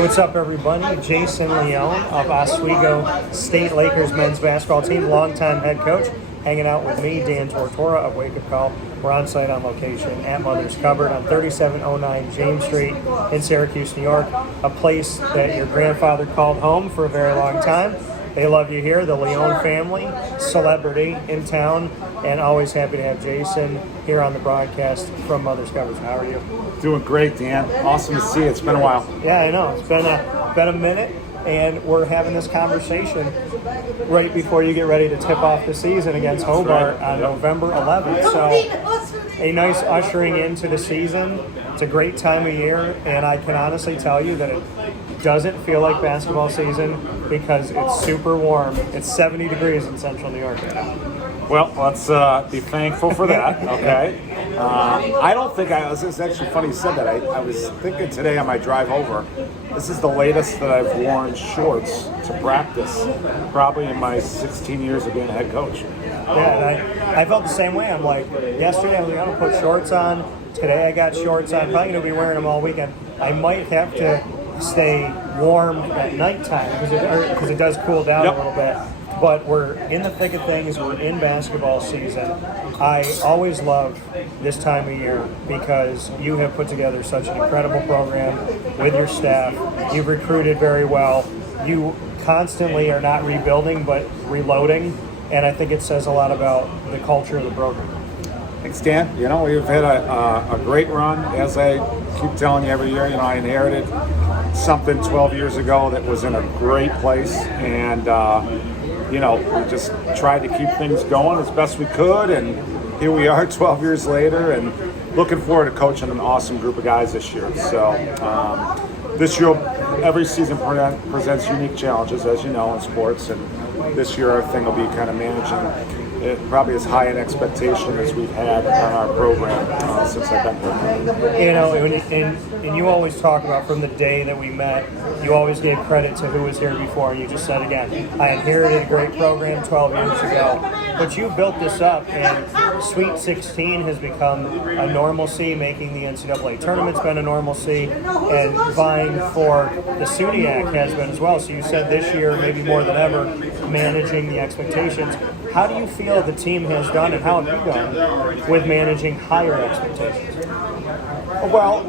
Hey, what's up, everybody? Jason Leone of Oswego State Lakers men's basketball team, longtime head coach, hanging out with me, Dan Tortora of WakeUpCall. We're on site on location at Mother's Cupboard on 3709 James Street in Syracuse, New York, a place that your grandfather called home for a very long time. They love you here, the Leone family, celebrity in town, and always happy to have Jason here on the broadcast from Mother's Cupboard. How are you? Doing great, Dan. Awesome to see you. It's been a while. Yeah, I know. It's been a minute, and we're having this conversation right before you get ready to tip off the season against Hobart on November 11th. So a nice ushering into the season. It's a great time of year, and I can honestly tell you that it doesn't feel like basketball season because it's super warm. It's 70 degrees in central New York right now. Well, let's be thankful for that, okay? I don't think it's actually funny you said that. I was thinking today on my drive over, this is the latest that I've worn shorts to practice, probably in my 16 years of being a head coach. Yeah, and I felt the same way. I'm like, yesterday I was going to put shorts on. Today I got shorts on. Probably going to be wearing them all weekend. I might have to stay warm at nighttime because it does cool down a little bit. But we're in the thick of things. We're in basketball season. I always love this time of year because you have put together such an incredible program with your staff. You've recruited very well. You constantly are not rebuilding but reloading, and I think it says a lot about the culture of the program. Thanks, Dan. You know, we've had a great run. As I keep telling you every year, I inherited something 12 years ago that was in a great place, and we just tried to keep things going as best we could, and here we are 12 years later, and looking forward to coaching an awesome group of guys this year. So this year, every season presents unique challenges, as you know, in sports, and this year our thing will be kind of managing probably as high an expectation as we've had on our program since I've been here. And you always talk about from the day that we met, you always gave credit to who was here before, and you just said again, I inherited a great program 12 years ago, but you built this up, and Sweet 16 has become a normalcy, making the NCAA tournament's been a normalcy, and vying for the SUNYAC has been as well. So you said this year, maybe more than ever, managing the expectations. How do you feel the team has done, and how have you done with managing higher expectations? Well,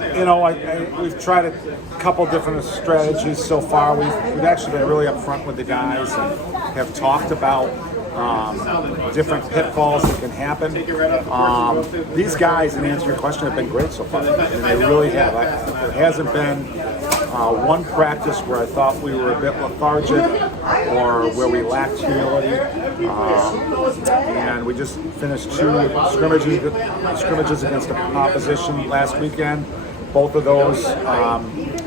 we've tried a couple different strategies so far. We've actually been really upfront with the guys and have talked about different pitfalls that can happen. These guys, in answer to your question, have been great so far. I mean, they really have. There hasn't been one practice where I thought we were a bit lethargic or where we lacked humility. And we just finished two scrimmages against the opposition last weekend. Both of those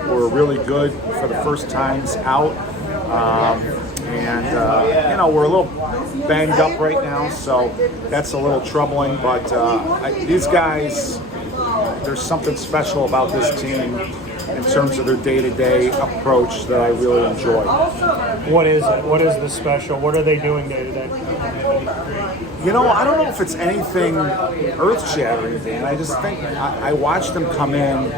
were really good for the first times out. We're a little banged up right now, so that's a little troubling. But these guys, there's something special about this team in terms of their day-to-day approach that I really enjoy. What is it? What is the special? What are they doing day-to-day? I don't know if it's anything earth-shattering, Dan. I just think I watch them come in.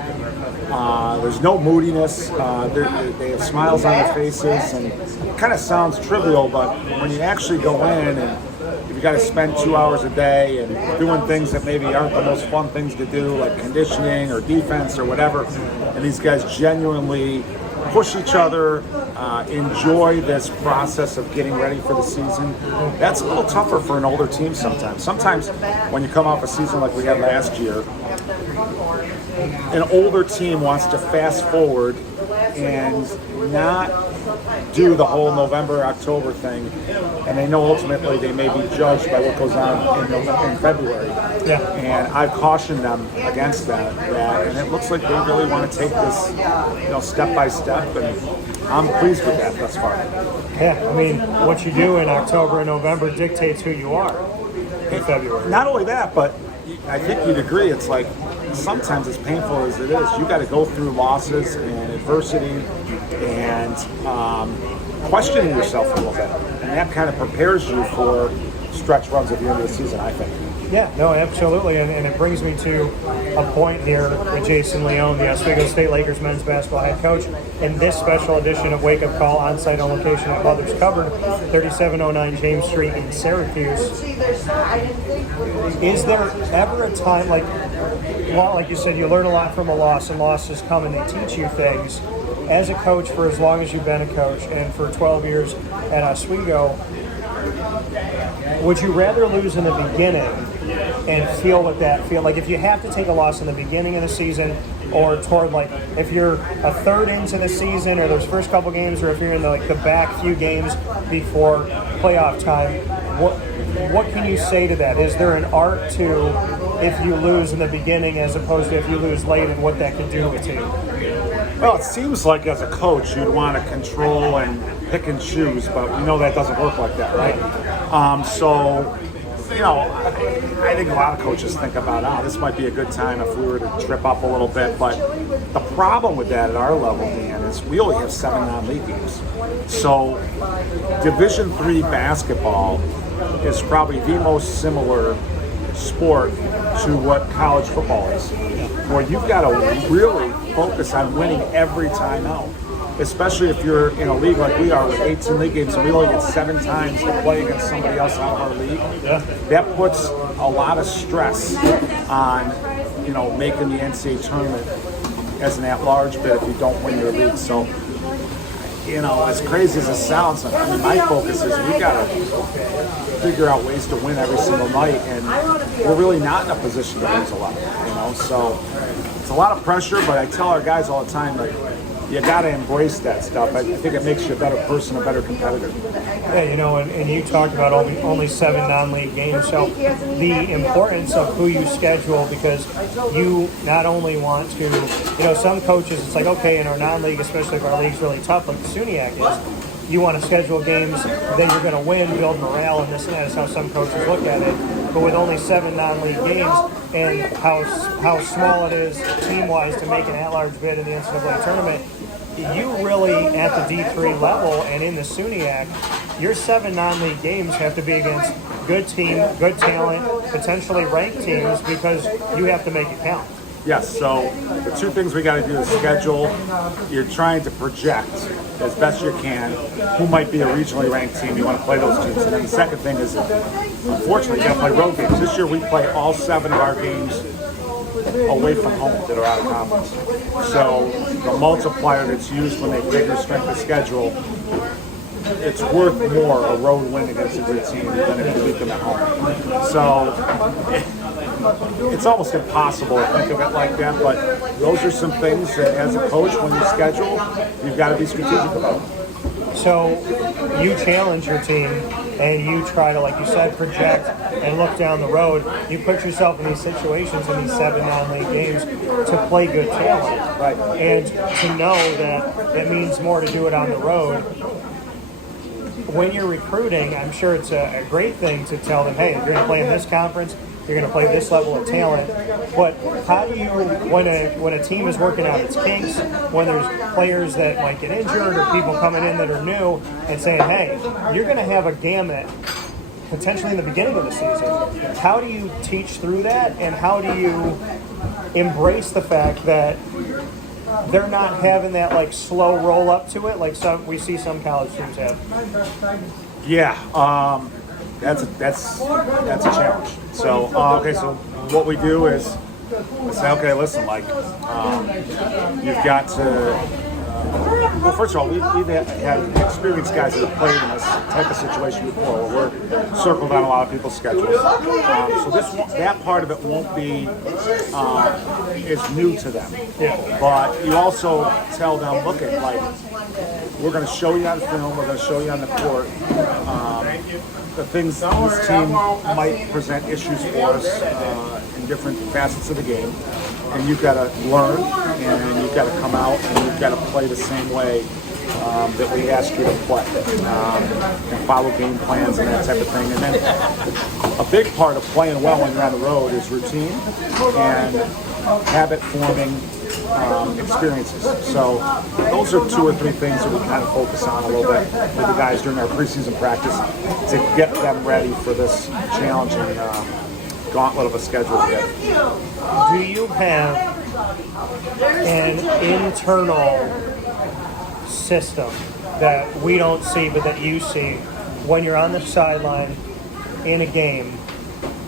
There's no moodiness. They have smiles on their faces, and it kind of sounds trivial, but when you actually go in and you got to spend 2 hours a day and doing things that maybe aren't the most fun things to do, like conditioning or defense or whatever, and these guys genuinely push each other, enjoy this process of getting ready for the season. That's a little tougher for an older team sometimes. Sometimes when you come off a season like we had last year, an older team wants to fast forward and not do the whole November, October thing, and they know ultimately they may be judged by what goes on in February. Yeah. And I've cautioned them against that, and it looks like they really want to take this, step by step, and I'm pleased with that thus far. Yeah, I mean, what you do in October and November dictates who you are in February. Not only that, but I think you'd agree, it's like sometimes as painful as it is, you got to go through losses and adversity and questioning yourself a little bit, and that kind of prepares you for stretch runs at the end of the season, I think. Yeah, no, absolutely, and it brings me to a point here with Jason Leone, the Oswego State Lakers men's basketball head coach, in this special edition of Wake Up Call on-site on location at Mother's Cupboard, 3709 James Street in Syracuse. Is there ever a time, like you said, you learn a lot from a loss, and losses come and they teach you things. As a coach, for as long as you've been a coach, and for 12 years at Oswego, would you rather lose in the beginning and feel what that feel like? If you have to take a loss in the beginning of the season, or toward if you're a third into the season, or those first couple games, or if you're in the back few games before playoff time, what can you say to that? Is there an art to if you lose in the beginning as opposed to if you lose late, and what that can do to you? Well, it seems like as a coach you'd want to control and pick and choose, but we know that doesn't work like that, right? I think a lot of coaches think about, this might be a good time if we were to trip up a little bit, but the problem with that at our level, Dan, is we only have 7 non-league games. So Division III basketball is probably the most similar sport to what college football is, where you've got to really focus on winning every time out, especially if you're in a league like we are with 18 league games and we only get 7 times to play against somebody else out of our league. Yeah. That puts a lot of stress on making the NCAA tournament as an at-large bid if you don't win your league. So as crazy as it sounds, my focus is we got to figure out ways to win every single night, and we're really not in a position to lose a lot, so it's a lot of pressure, but I tell our guys all the time, you got to embrace that stuff. I think it makes you a better person, a better competitor. Yeah, and you talked about only 7 non-league games, so the importance of who you schedule, because you not only want to, some coaches, it's like, okay, in our non-league, especially if our league's really tough, like the SUNYAC is, you want to schedule games that you're going to win, build morale, and this and that is how some coaches look at it. But with only 7 non-league games, and how small it is team-wise to make an at-large bid in the NCAA tournament, you really, at the D3 level and in the SUNYAC, your 7 non-league games have to be against good team, good talent, potentially ranked teams, because you have to make it count. Yes, so the 2 things we got to do is schedule. You're trying to project as best you can who might be a regionally ranked team. You want to play those teams. And then the second thing is, unfortunately, you got to play road games. This year we play all 7 of our games away from home that are out of conference. So the multiplier that's used when they figure strength of schedule, it's worth more a road win against a good team than if you beat them at home. So it's almost impossible to think of it like that, but those are some things that as a coach, when you schedule, you've got to be strategic about. So you challenge your team and you try to, like you said, project and look down the road. You put yourself in these situations in these 7 non-league games to play good talent. Right. And to know that it means more to do it on the road. When you're recruiting, I'm sure it's a great thing to tell them, hey, you're going to play in this conference, you're going to play this level of talent. But how do you, when a team is working out its kinks, when there's players that might get injured or people coming in that are new and saying, hey, you're going to have a gamut potentially in the beginning of the season. How do you teach through that, and how do you embrace the fact that they're not having that slow roll up to it like we see some college teams have? Yeah, that's a challenge. So so what we do is say, okay, listen, you've got to. Well, first of all, we've had experienced guys that have played in this type of situation before, where we're circled on a lot of people's schedules. So that part of it won't be is new to them. Yeah. But you also tell them, look at we're going to show you on film, we're going to show you on the court. The things this team might present issues for us in different facets of the game, and you've got to learn, and you've got to come out, and you've got to play the same way that we ask you to play, and follow game plans and that type of thing. And then a big part of playing well when you're on the road is routine and habit forming experiences. So those are 2 or 3 things that we kind of focus on a little bit with the guys during our preseason practice to get them ready for this challenging gauntlet of a schedule to get. Do you have an internal system that we don't see but that you see when you're on the sideline in a game?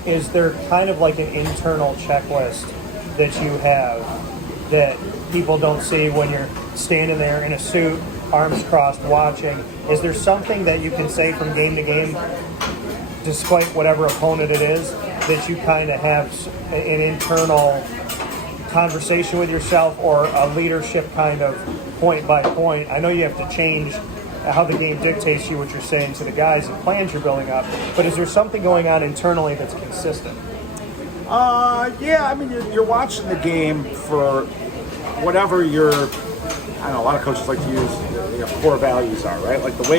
Is there kind of like an internal checklist that you have that people don't see when you're standing there in a suit, arms crossed, watching? Is there something that you can say from game to game, despite whatever opponent it is, that you kind of have an internal conversation with yourself or a leadership kind of point by point? I know you have to change how the game dictates you, what you're saying to the guys and plans you're building up, but is there something going on internally that's consistent? Yeah, I mean, you're watching the game for whatever your, I don't know, a lot of coaches like to use, core values are, right? Like the way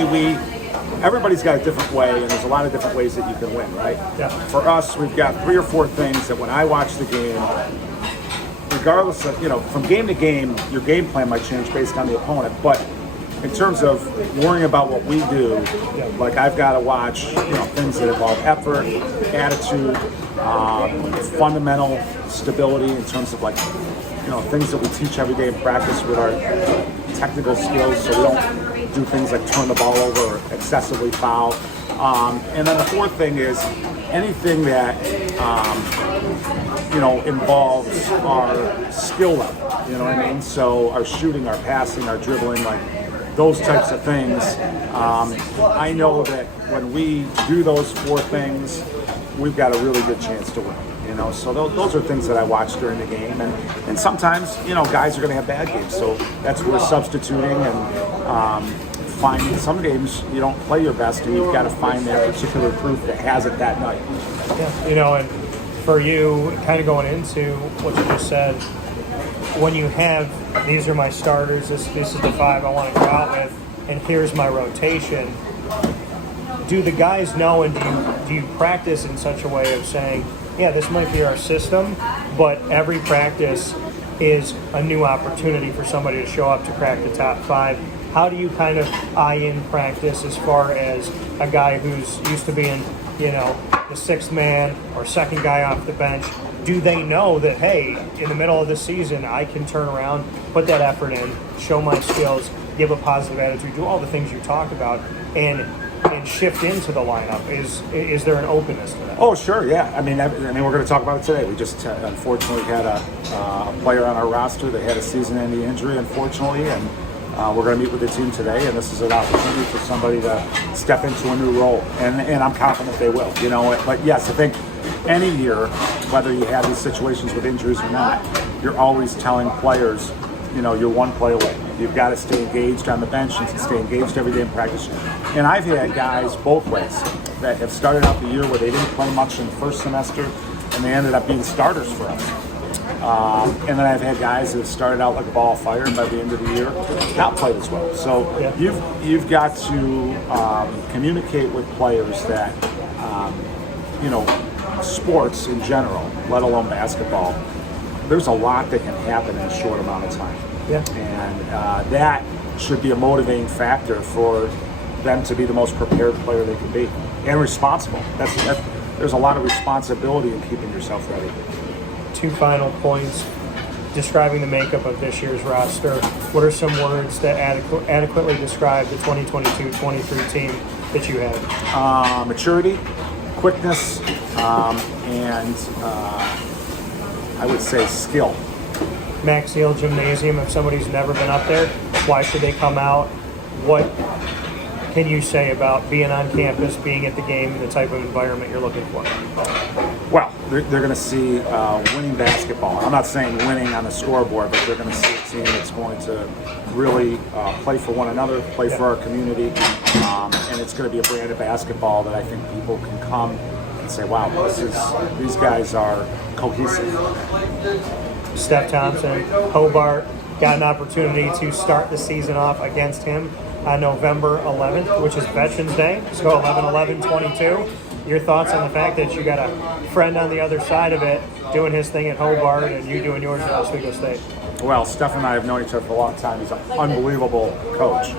everybody's got a different way, and there's a lot of different ways that you can win, right? Yeah. For us, we've got 3 or 4 things that when I watch the game, regardless of, from game to game, your game plan might change based on the opponent, but in terms of worrying about what we do, like I've got to watch, things that involve effort, attitude, fundamental stability in terms of things that we teach every day in practice with our technical skills, so we don't do things like turn the ball over or excessively foul. And then the fourth thing is anything that involves our skill level. You know what I mean? So our shooting, our passing, our dribbling, those types of things. I know that when we do those 4 things, we've got a really good chance to win. So those are things that I watch during the game, and sometimes guys are going to have bad games, so that's where substituting and finding. Some games you don't play your best, and you've got to find that particular proof that has it that night. Yeah, and for you, kind of going into what you just said, when you have these are my starters, this is the 5 I want to go out with, and here's my rotation. Do the guys know, and do you practice in such a way of saying, yeah, this might be our system, but every practice is a new opportunity for somebody to show up to crack the top 5? How do you kind of eye in practice as far as a guy who's used to being, the 6th man or second guy off the bench? Do they know that, hey, in the middle of the season, I can turn around, put that effort in, show my skills, give a positive attitude, do all the things you talked about, and shift into the lineup? Is there an openness to that? Oh, sure, yeah. I mean, we're going to talk about it today. We just unfortunately had a player on our roster that had a season-ending injury, unfortunately, and we're going to meet with the team today, and this is an opportunity for somebody to step into a new role, and I'm confident they will. But yes, I think any year, whether you have these situations with injuries or not, you're always telling players, you're one play away. You've got to stay engaged on the bench and stay engaged every day in practice. And I've had guys both ways that have started out the year where they didn't play much in the first semester, and they ended up being starters for us. And then I've had guys that have started out like a ball of fire, and by the end of the year, not played as well. So you've got to communicate with players that, sports in general, let alone basketball, there's a lot that can happen in a short amount of time. Yeah. And that should be a motivating factor for them to be the most prepared player they can be, and responsible. There's a lot of responsibility in keeping yourself ready. 2 final points describing the makeup of this year's roster. What are some words that adequately describe the 2022-23 team that you have? Maturity, quickness, and I would say skill. Max Seal Gymnasium, if somebody's never been up there, why should they come out? What can you say about being on campus, being at the game, and the type of environment you're looking for? Well, they're going to see winning basketball. I'm not saying winning on the scoreboard, but they're going to see a team that's going to really play for one another, play for our community, and it's going to be a brand of basketball that I think people can come and say, wow, these guys are cohesive. Steph Thompson, Hobart, got an opportunity to start the season off against him on November 11th, which is Veterans Day, so 11-11-22. Your thoughts on the fact that you got a friend on the other side of it doing his thing at Hobart and you doing yours at Oswego State? Well, Steph and I have known each other for a long time. He's an unbelievable coach.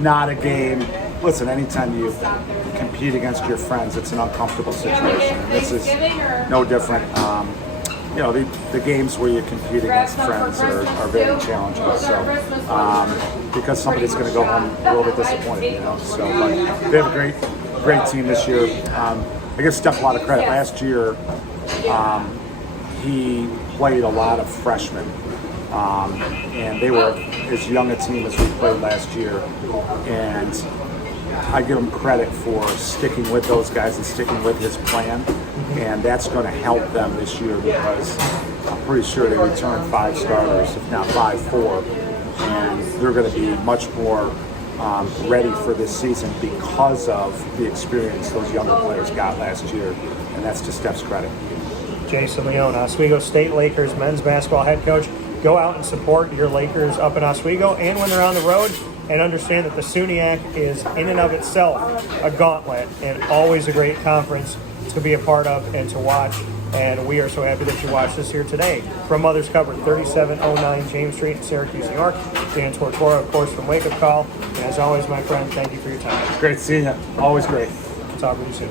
Not a game listen, anytime you compete against your friends, it's an uncomfortable situation. And this is no different. You know, the games where you compete against friends are very challenging. So, because somebody's going to go home a little bit disappointed, you know. So, but they have a great team this year. I give Steph a lot of credit. Last year, he played a lot of freshmen. And they were as young a team as we played last year. And I give him credit for sticking with those guys and sticking with his plan. And that's going to help them this year because I'm pretty sure they returned 5 starters, if not 4. And they're going to be much more ready for this season because of the experience those younger players got last year. And that's to Steph's credit. Jason Leone, Oswego State Lakers men's basketball head coach. Go out and support your Lakers up in Oswego, and when they're on the road, and understand that the SUNYAC is in and of itself a gauntlet and always a great conference to be a part of and to watch. And we are so happy that you watched us here today. From Mother's Cupboard, 3709 James Street in Syracuse, New York. Dan Tortora, of course, from Wake Up Call. And as always, my friend, thank you for your time. Great seeing you. Always great. Talk with you soon.